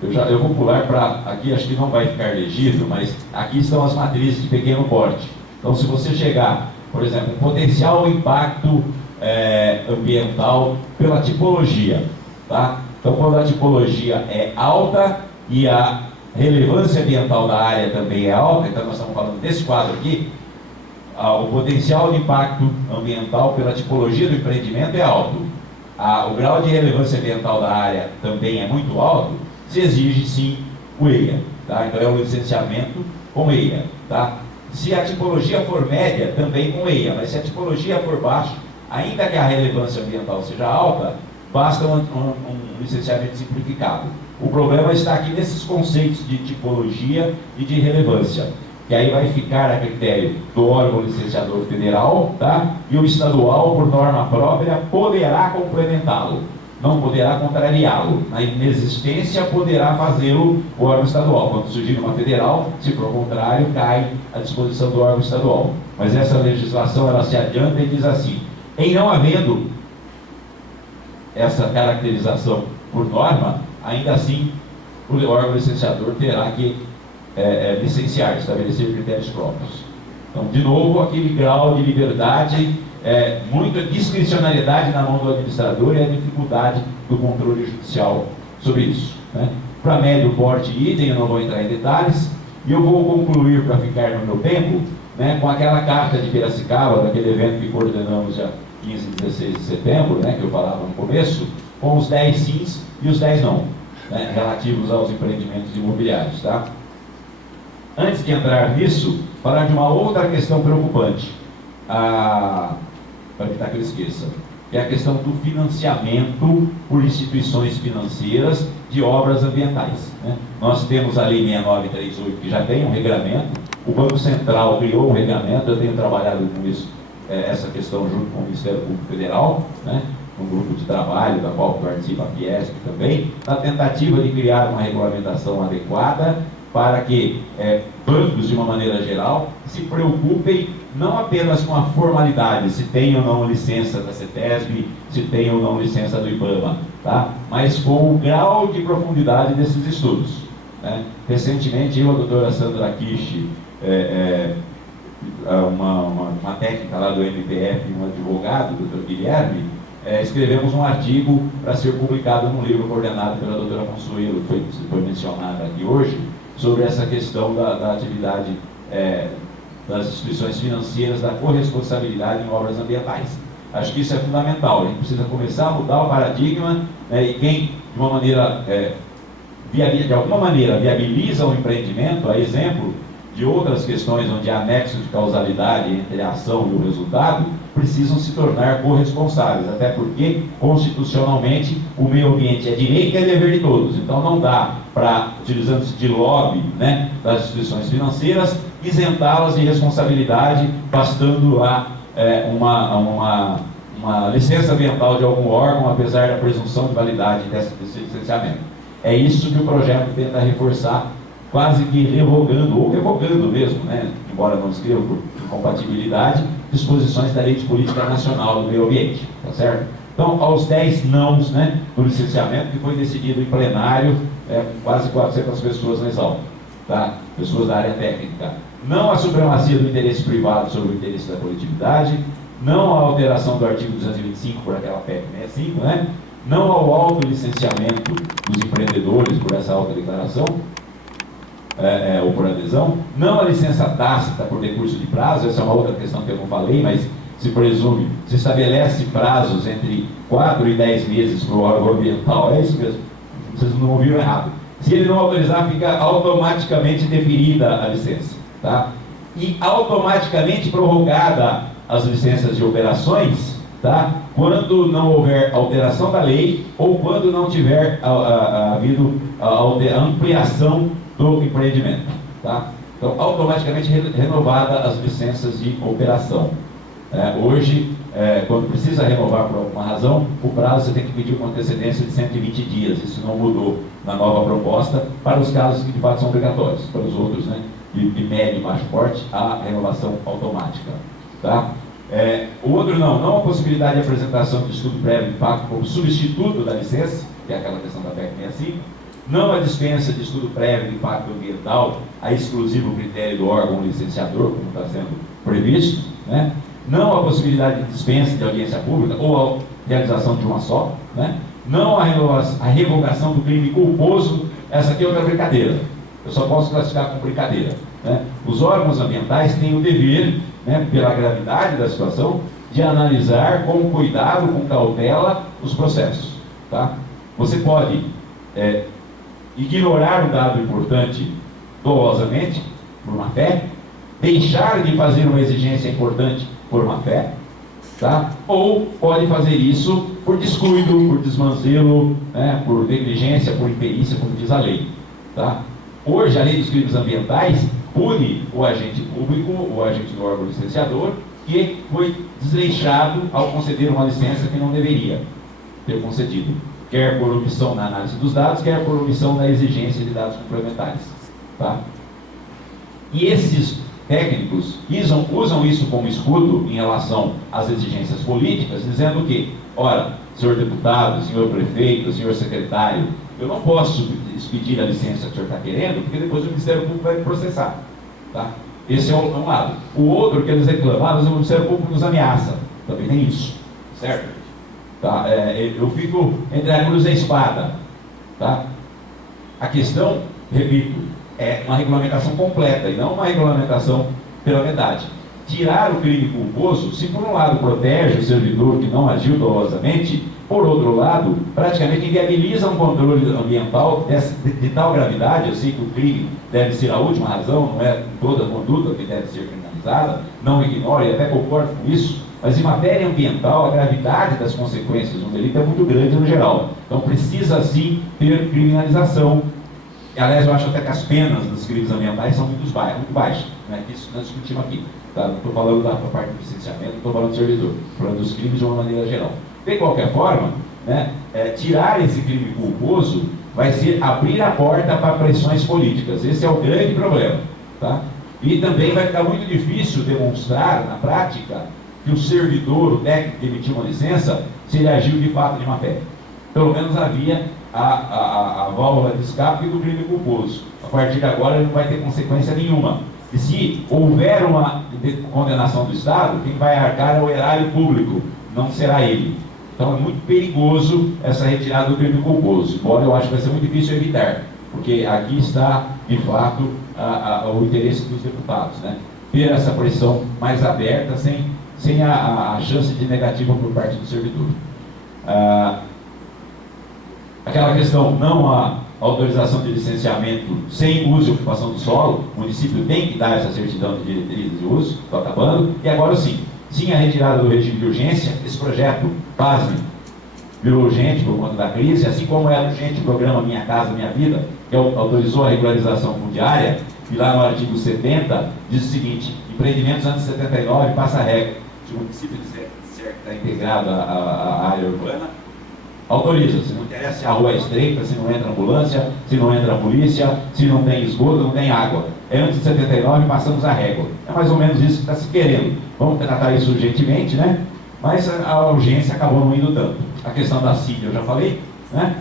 Eu vou pular para aqui, acho que não vai ficar legível, mas aqui estão as matrizes de pequeno porte. Então, se você chegar, por exemplo, um potencial impacto ambiental pela tipologia, tá? Então, quando a tipologia é alta e a relevância ambiental da área também é alta, então nós estamos falando desse quadro aqui, o potencial de impacto ambiental pela tipologia do empreendimento é alto. O grau de relevância ambiental da área também é muito alto, se exige sim o EIA, tá? Então é o licenciamento com EIA, tá? Se a tipologia for média, também com EIA, mas se a tipologia for baixa, ainda que a relevância ambiental seja alta, basta um licenciamento simplificado. O problema está aqui nesses conceitos de tipologia e de relevância, que aí vai ficar a critério do órgão licenciador federal, tá? E o estadual, por norma própria, poderá complementá-lo, não poderá contrariá-lo. Na inexistência, poderá fazê-lo o órgão estadual. Quando surgir uma federal, se for contrário, cai à disposição do órgão estadual. Mas essa legislação, ela se adianta e diz assim: em não havendo essa caracterização por norma, ainda assim o órgão licenciador terá que licenciar, estabelecer critérios próprios. Então, de novo, aquele grau de liberdade, muita discricionariedade na mão do administrador e a dificuldade do controle judicial sobre isso, né? Para médio porte idem, eu não vou entrar em detalhes, e eu vou concluir, para ficar no meu tempo, né, com aquela carta de Piracicaba, daquele evento que coordenamos já 15 e 16 de setembro, né, que eu falava no começo, com os 10 sims e os 10 não, né, relativos aos empreendimentos imobiliários, tá? Antes de entrar nisso, falar de uma outra questão preocupante, para evitar que eu esqueça, que é a questão do financiamento por instituições financeiras de obras ambientais, né? Nós temos a Lei 6938, que já tem um regulamento, o Banco Central criou um regulamento, eu tenho trabalhado com isso, essa questão junto com o Ministério Público Federal, né? Um grupo de trabalho da qual participa a Fiesp também, na tentativa de criar uma regulamentação adequada para que bancos, de uma maneira geral, se preocupem não apenas com a formalidade, se tem ou não licença da CETESB, se tem ou não licença do IBAMA, tá? Mas com o grau de profundidade desses estudos, né? Recentemente, eu e a doutora Sandra Kish, uma técnica lá do MPF, um advogado, o doutor Guilherme, escrevemos um artigo para ser publicado num livro coordenado pela doutora Consuelo, que foi mencionada aqui hoje, sobre essa questão da atividade das instituições financeiras, da corresponsabilidade em obras ambientais. Acho que isso é fundamental, a gente precisa começar a mudar o paradigma, né, e quem, de uma maneira, de alguma maneira, viabiliza o empreendimento, a exemplo de outras questões onde há nexo de causalidade entre a ação e o resultado, precisam se tornar corresponsáveis, até porque, constitucionalmente, o meio ambiente é direito e é dever de todos. Então, não dá para, utilizando-se de lobby, né, das instituições financeiras, isentá-las de responsabilidade, bastando uma licença ambiental de algum órgão, apesar da presunção de validade desse licenciamento. É isso que o projeto tenta reforçar, quase que revogando, ou revogando mesmo, né, embora não escreva por incompatibilidade, disposições da Lei de Política Nacional do Meio Ambiente, tá certo? Então, aos 10 nãos, né, do licenciamento, que foi decidido em plenário, quase 400 pessoas na exalta, tá? Pessoas da área técnica. Não à supremacia do interesse privado sobre o interesse da coletividade, não à alteração do artigo 225 por aquela PEC 65, né? Não ao autolicenciamento dos empreendedores por essa autodeclaração, ou por adesão, não a licença tácita por decurso de prazo, essa é uma outra questão que eu não falei, mas se presume, se estabelece prazos entre 4 e 10 meses para o órgão ambiental, é isso mesmo, vocês não ouviram errado. Se ele não autorizar, fica automaticamente deferida a licença, tá? E automaticamente prorrogada as licenças de operações, tá? Quando não houver alteração da lei ou quando não tiver havido a ampliação do empreendimento, tá? Então, automaticamente renovada as licenças de operação. Hoje, quando precisa renovar por alguma razão, o prazo você tem que pedir uma antecedência de 120 dias. Isso não mudou na nova proposta para os casos que de fato são obrigatórios. Para os outros, né, de médio e baixo porte, a renovação automática, tá? O outro não a possibilidade de apresentação de estudo prévio de impacto como substituto da licença, que é aquela questão da PEC 65, não a dispensa de estudo prévio de impacto ambiental a exclusivo critério do órgão licenciador, como está sendo previsto, né? Não a possibilidade de dispensa de audiência pública ou a realização de uma só, né? Não a revogação do crime culposo. Essa aqui é outra brincadeira, eu só posso classificar como brincadeira, né? Os órgãos ambientais têm o dever, né, pela gravidade da situação, de analisar com cuidado, com cautela, os processos, tá? Você pode ignorar um dado importante dolosamente, por má fé, deixar de fazer uma exigência importante por má fé, tá? Ou pode fazer isso por descuido, por desmanzelo, né, por negligência, por imperícia, como diz a lei, tá? Hoje, a lei dos crimes ambientais pune o agente público, o agente do órgão licenciador, que foi desleixado ao conceder uma licença que não deveria ter concedido, quer por omissão na análise dos dados, quer por omissão na exigência de dados complementares, tá? E esses técnicos usam isso como escudo em relação às exigências políticas, dizendo que, ora, senhor deputado, senhor prefeito, senhor secretário, eu não posso expedir a licença que o senhor está querendo, porque depois o Ministério Público vai me processar, tá? Esse é um lado. O outro que eles reclamaram, o Ministério Público nos ameaça, também tem isso, certo? Tá? Eu fico entre a cruz e a espada, tá? A questão, repito, é uma regulamentação completa e não uma regulamentação pela metade. Tirar o crime culposo, se por um lado protege o servidor que não agiu dolosamente, por outro lado, praticamente inviabiliza um controle ambiental de tal gravidade. Eu sei que o crime deve ser a última razão, não é toda conduta que deve ser criminalizada, não ignoro e até concordo com isso, mas em matéria ambiental, a gravidade das consequências do delito é muito grande no geral. Então precisa sim ter criminalização. Aliás, eu acho até que as penas dos crimes ambientais são muito baixas, né? Isso nós discutimos aqui. Tá? Não estou falando da parte do licenciamento, não estou falando do servidor, estou falando dos crimes de uma maneira geral. De qualquer forma, né, tirar esse crime culposo vai ser abrir a porta para pressões políticas. Esse é o grande problema, tá? E também vai ficar muito difícil demonstrar, na prática, que o servidor, o técnico que emitiu uma licença, se ele agiu de fato de má fé. Pelo menos havia a válvula de escape do crime culposo. A partir de agora ele não vai ter consequência nenhuma. E se houver uma condenação do Estado, quem vai arcar é o erário público, não será ele. Então é muito perigoso essa retirada do crime culposo, embora eu acho que vai ser muito difícil evitar, porque aqui está, de fato, o interesse dos deputados, né? Ter essa pressão mais aberta, sem a chance de negativa por parte do servidor. Aquela questão, não a autorização de licenciamento sem uso e ocupação do solo, o município tem que dar essa certidão de diretrizes de uso, estou acabando, e agora sim a retirada do regime de urgência. Esse projeto, pasme, virou urgente por conta da crise, assim como era urgente o programa Minha Casa Minha Vida, que autorizou a regularização fundiária, e lá no artigo 70 diz o seguinte: empreendimentos antes de 79 passa a regra, se o município disser que está integrado à área urbana, autoriza. Se não interessa se a rua é estreita, se não entra ambulância, se não entra a polícia, se não tem esgoto, não tem água. É antes de 79, passamos a régua. É mais ou menos isso que está se querendo. Vamos tratar isso urgentemente, né? Mas a urgência acabou não indo tanto. A questão da CID eu já falei, né?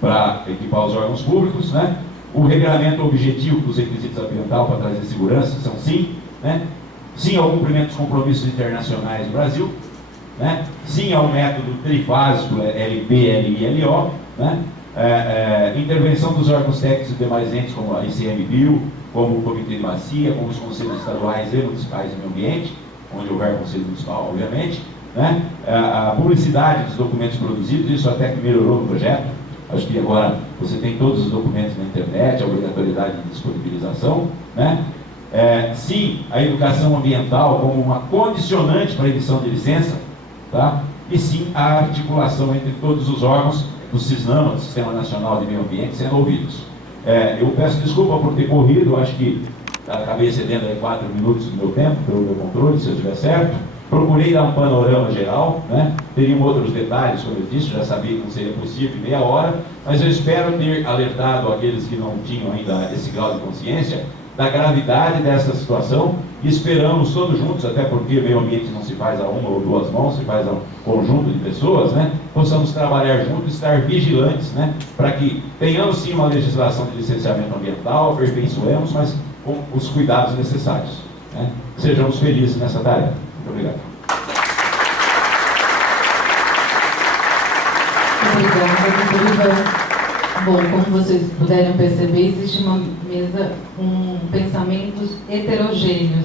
Para equipar os órgãos públicos, né? O regramento objetivo dos requisitos ambientais para trazer segurança são sim, né? Sim ao cumprimento dos compromissos internacionais do Brasil, né? Sim ao método trifásico LP, LI, LO, né? Intervenção dos órgãos técnicos e demais entes, como a ICMBio, como o Comitê de Bacia, como os conselhos estaduais e municipais de meio ambiente, onde houver conselho municipal, obviamente, né? A publicidade dos documentos produzidos, isso até que melhorou no projeto. Acho que agora você tem todos os documentos na internet, a obrigatoriedade de disponibilização, né? Sim, a educação ambiental como uma condicionante para a emissão de licença, tá? E sim a articulação entre todos os órgãos do CISNAMA, do Sistema Nacional de Meio Ambiente, sendo ouvidos. Eu peço desculpa por ter corrido, acho que acabei excedendo aí 4 minutos do meu tempo, pelo meu controle, se eu estiver certo. Procurei dar um panorama geral, né? Teriam outros detalhes, como eu disse, já sabia que não seria possível em meia hora, mas eu espero ter alertado aqueles que não tinham ainda esse grau de consciência da gravidade dessa situação e esperamos todos juntos, até porque meio ambiente não se faz a uma ou duas mãos, se faz a um conjunto de pessoas, né? Possamos trabalhar juntos e estar vigilantes, né? Para que tenhamos sim uma legislação de licenciamento ambiental, aperfeiçoemos, mas com os cuidados necessários, né? Sejamos felizes nessa tarefa. Muito obrigado. Obrigada. Bom, como vocês puderam perceber, existe uma mesa com pensamentos heterogêneos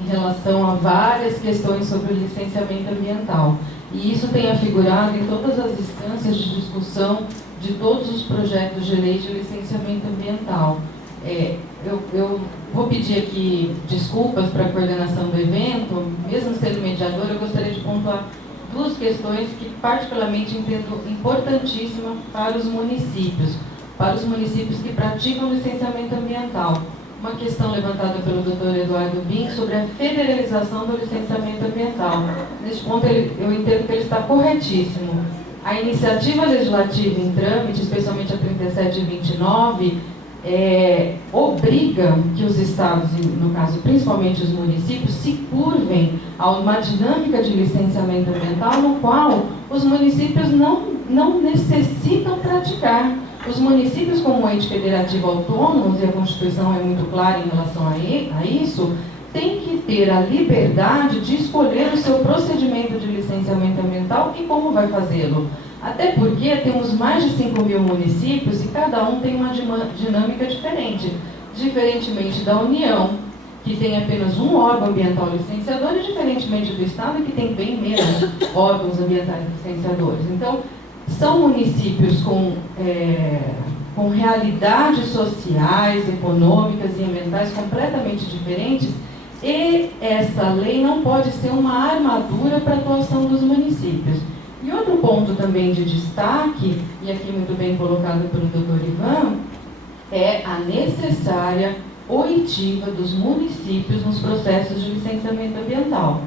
em relação a várias questões sobre o licenciamento ambiental. E isso tem afigurado em todas as instâncias de discussão de todos os projetos de lei de licenciamento ambiental. Eu vou pedir aqui desculpas para a coordenação do evento, mesmo sendo mediadora, eu gostaria de pontuar duas questões que particularmente entendo importantíssimas para os municípios que praticam licenciamento ambiental. Uma questão levantada pelo Dr. Eduardo Bin sobre a federalização do licenciamento ambiental. Neste ponto eu entendo que ele está corretíssimo. A iniciativa legislativa em trâmite, especialmente a 3729, obriga que os estados, e no caso principalmente os municípios, se curvem a uma dinâmica de licenciamento ambiental no qual os municípios não necessitam praticar. Os municípios, como ente federativo autônomos, e a Constituição é muito clara em relação a isso, têm que ter a liberdade de escolher o seu procedimento de licenciamento ambiental e como vai fazê-lo. Até porque temos mais de 5.000 municípios e cada um tem uma dinâmica diferente. Diferentemente da União, que tem apenas um órgão ambiental licenciador, e diferentemente do Estado, que tem bem menos órgãos ambientais licenciadores. Então, são municípios com realidades sociais, econômicas e ambientais completamente diferentes, e essa lei não pode ser uma armadura para a atuação dos municípios. E outro ponto também de destaque, e aqui muito bem colocado pelo Dr. Ivan, é a necessária oitiva dos municípios nos processos de licenciamento ambiental.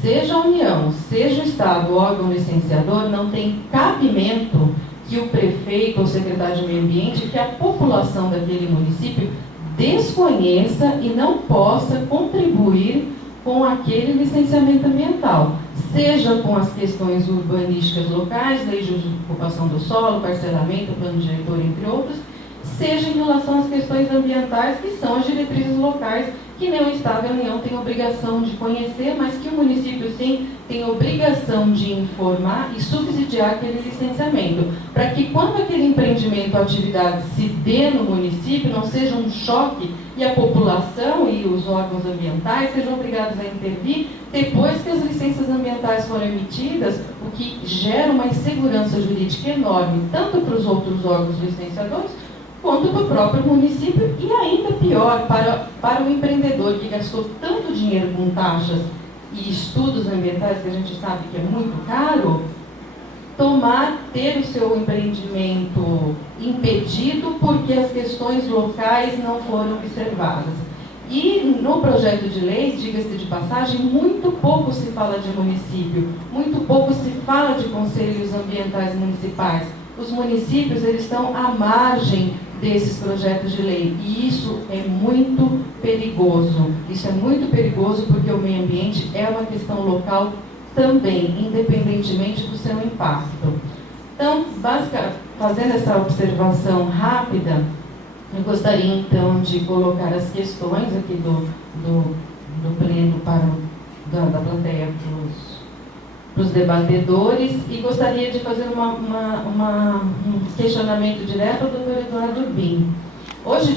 Seja a União, seja o Estado, o órgão licenciador, não tem cabimento que o prefeito ou secretário de meio ambiente, que a população daquele município desconheça e não possa contribuir com aquele licenciamento ambiental, seja com as questões urbanísticas locais, lei de ocupação do solo, parcelamento, plano diretor, entre outros, seja em relação às questões ambientais, que são as diretrizes locais, que nem o Estado e a União têm obrigação de conhecer, mas que o município, sim, tem obrigação de informar e subsidiar aquele licenciamento, para que quando aquele empreendimento ou atividade se dê no município, não seja um choque e a população e os órgãos ambientais sejam obrigados a intervir depois que as licenças ambientais foram emitidas, o que gera uma insegurança jurídica enorme, tanto para os outros órgãos licenciadores, quanto para o próprio município, e ainda pior, para o empreendedor que gastou tanto dinheiro com taxas e estudos ambientais, que a gente sabe que é muito caro, ter o seu empreendimento impedido porque as questões locais não foram observadas. E no projeto de lei, diga-se de passagem, muito pouco se fala de município, muito pouco se fala de conselhos ambientais municipais. Os municípios, eles estão à margem desses projetos de lei, e isso é muito perigoso. Isso é muito perigoso porque o meio ambiente é uma questão local também, independentemente do seu impacto. Então, fazendo essa observação rápida, eu gostaria então de colocar as questões aqui do pleno da plateia para os debatedores, e gostaria de fazer um questionamento direto ao Dr. Eduardo Bin. Hoje